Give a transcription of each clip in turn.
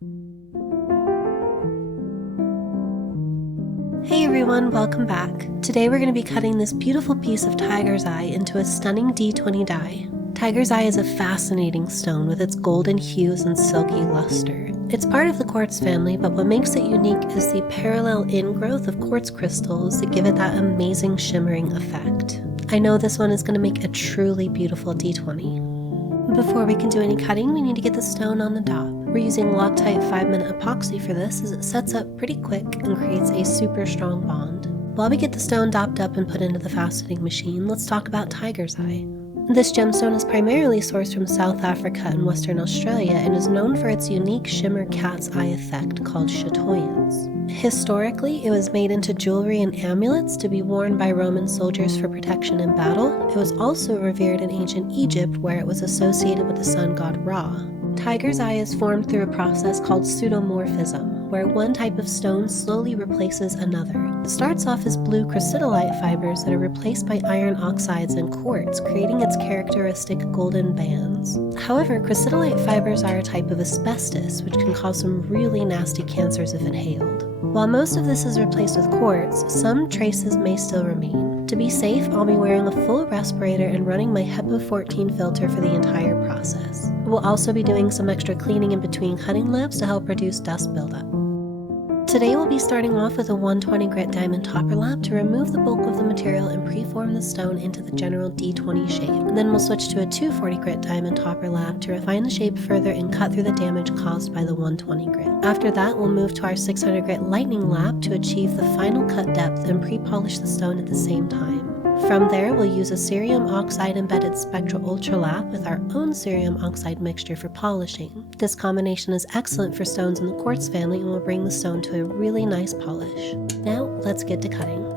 Hey everyone, welcome back. Today we're going to be cutting this beautiful piece of tiger's eye into a stunning D20 die. Tiger's eye is a fascinating stone with its golden hues and silky luster. It's part of the quartz family, but what makes it unique is the parallel ingrowth of quartz crystals that give it that amazing shimmering effect. I know this one is going to make a truly beautiful D20. Before we can do any cutting, we need to get the stone on the dot. We're using Loctite 5-minute epoxy for this as it sets up pretty quick and creates a super strong bond. While we get the stone dopped up and put into the faceting machine, let's talk about tiger's eye. This gemstone is primarily sourced from South Africa and Western Australia and is known for its unique shimmer cat's eye effect called chatoyance. Historically, it was made into jewelry and amulets to be worn by Roman soldiers for protection in battle. It was also revered in ancient Egypt, where it was associated with the sun god Ra. Tiger's eye is formed through a process called pseudomorphism, where one type of stone slowly replaces another. It starts off as blue chrysotolite fibers that are replaced by iron oxides and quartz, creating its characteristic golden bands. However, chrysotolite fibers are a type of asbestos, which can cause some really nasty cancers if inhaled. While most of this is replaced with quartz, some traces may still remain. To be safe, I'll be wearing a full respirator and running my HEPA 14 filter for the entire process. We'll also be doing some extra cleaning in between cutting labs to help reduce dust buildup. Today we'll be starting off with a 120 grit diamond topper lap to remove the bulk of the material and preform the stone into the general D20 shape. Then we'll switch to a 240 grit diamond topper lap to refine the shape further and cut through the damage caused by the 120 grit. After that, we'll move to our 600 grit lightning lap to achieve the final cut depth and pre-polish the stone at the same time. From there, we'll use a cerium oxide embedded spectral ultra lap with our own cerium oxide mixture for polishing. This combination is excellent for stones in the quartz family and will bring the stone to a really nice polish. Now, let's get to cutting.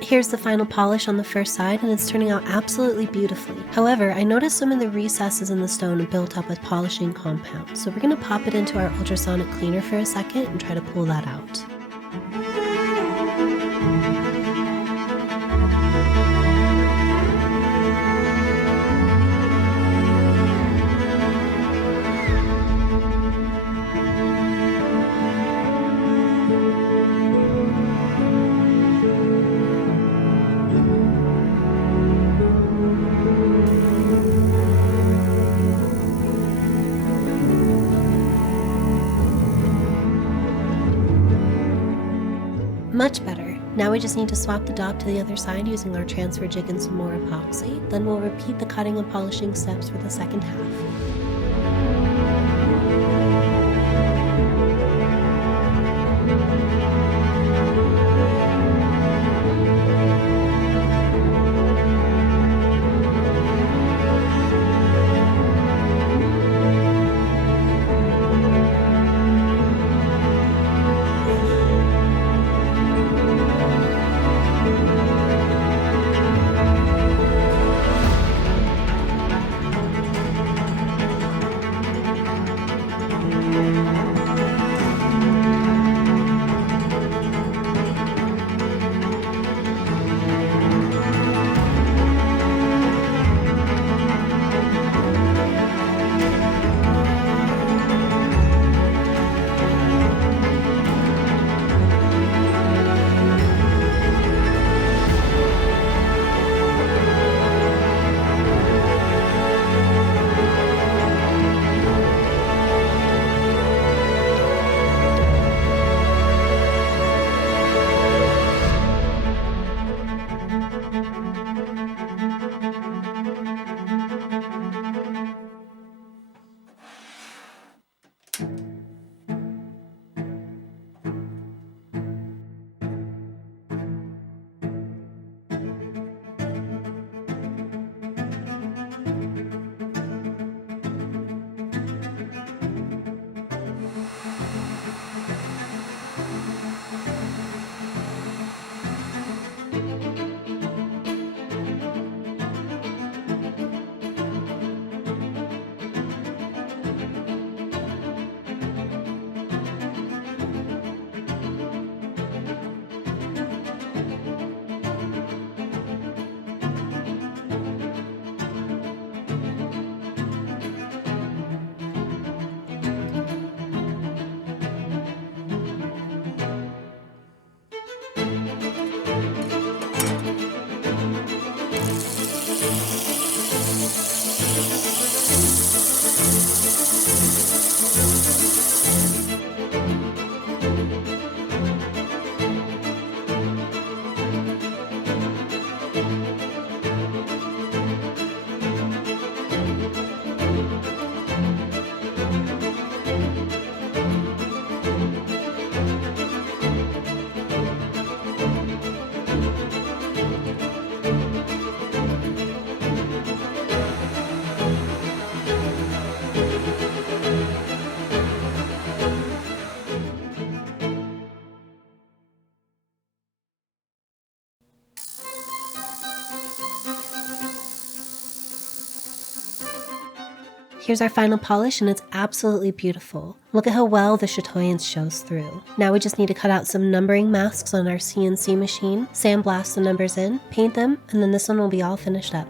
Here's the final polish on the first side, and it's turning out absolutely beautifully. However, I noticed some of the recesses in the stone built up with polishing compound, so we're going to pop it into our ultrasonic cleaner for a second and try to pull that out. Much better. Now we just need to swap the dot to the other side using our transfer jig and some more epoxy. Then we'll repeat the cutting and polishing steps for the second half. Here's our final polish, and it's absolutely beautiful. Look at how well the chatoyance shows through. Now we just need to cut out some numbering masks on our CNC machine, sandblast the numbers in, paint them, and then this one will be all finished up.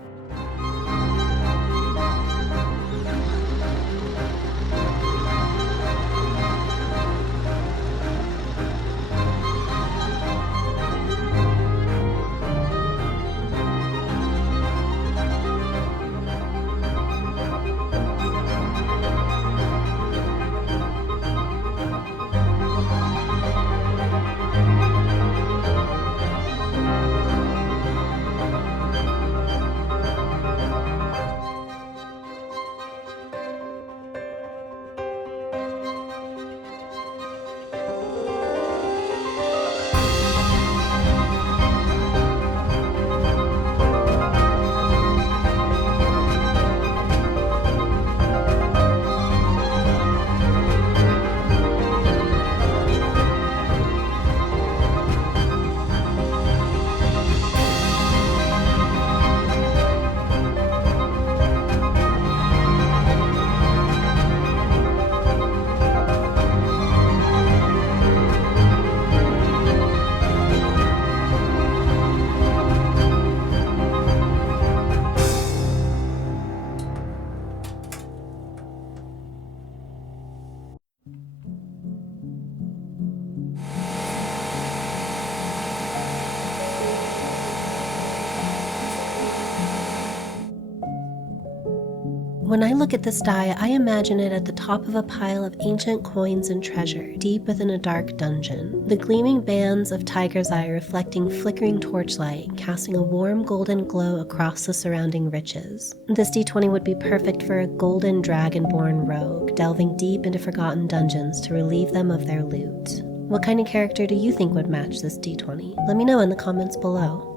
When I look at this die, I imagine it at the top of a pile of ancient coins and treasure, deep within a dark dungeon. The gleaming bands of tiger's eye reflecting flickering torchlight, casting a warm golden glow across the surrounding riches. This D20 would be perfect for a golden dragonborn rogue, delving deep into forgotten dungeons to relieve them of their loot. What kind of character do you think would match this D20? Let me know in the comments below.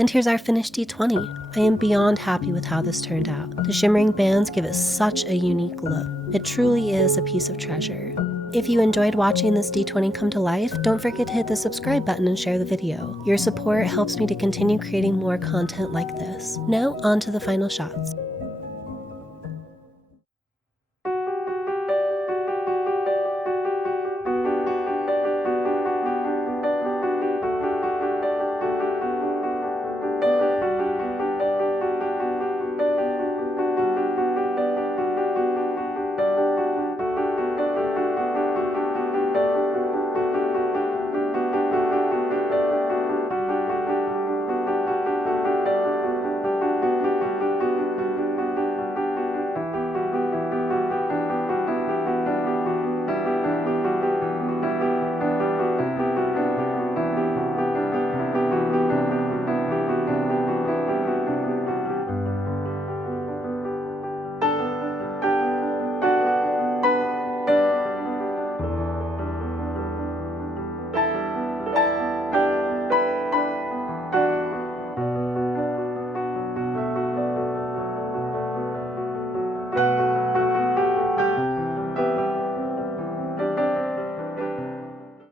And here's our finished D20. I am beyond happy with how this turned out. The shimmering bands give it such a unique look. It truly is a piece of treasure. If you enjoyed watching this D20 come to life, don't forget to hit the subscribe button and share the video. Your support helps me to continue creating more content like this. Now, on to the final shots.